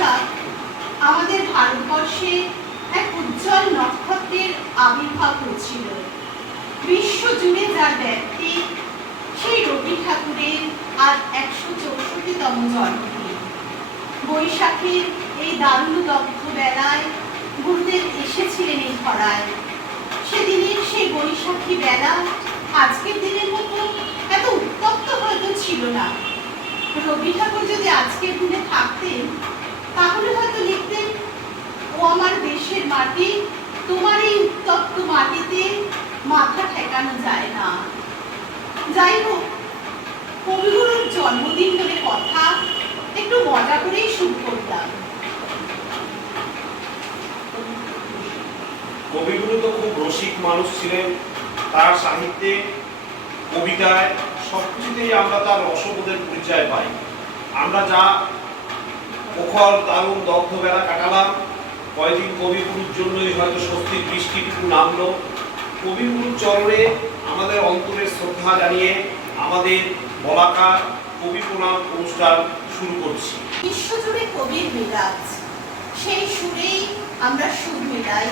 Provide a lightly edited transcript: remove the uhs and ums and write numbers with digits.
বৈশাখ আমাদের ভারতবর্ষে এক উজ্জ্বল নক্ষত্রের আবির্ভাব হয়েছিল। বিশ্ব জুড়ে যার ব্যাপ্তি, সেই রবি ঠাকুরের আজ 164তম জন্মদিন। বৈশাখীর এই দারুণ দগ্ধ বেলায় গুরুদেব এসেছিলেন এই ধরায়। সেদিনের সেই বৈশাখী বেলা আজকের দিনের মতো এত উত্তপ্ত হয়তো ছিল না। রবি ঠাকুর যদি আজকের দিনে থাকতেন, তাহলে হয়তো লিখতেন, ও আমার দেশের মাটি, তোমার এই উত্তপ্ত মাটিতে মাথা ঠেকানো যায় না। যাই হোক, কবিগুরুর জন্মদিন বলে কথা, একটু মজা করেই শুরু করতাম। কবিগুরু তো খুব রসিক মানুষ ছিলেন। তার সাহিত্যে, কবিতায় সবকিছুতেই আমরা তার রসবোধের পরিচয় পাই। আমরা যা প্রখর দারুণ দগ্ধ বেলা কাটালাম, কয়েকদিন কবিগুরুর জন্যই হয়তো স্বস্তির বৃষ্টিটুকু নামলো। কবিগুরুর চরণে আমাদের অন্তরের শ্রদ্ধা জানিয়ে আমাদের বলাকা কবি প্রণাম অনুষ্ঠান শুরু করছি। বিশ্বজুড়ে কবির মেরাজ, সেই সুরেই আমরা সুর মেলাই।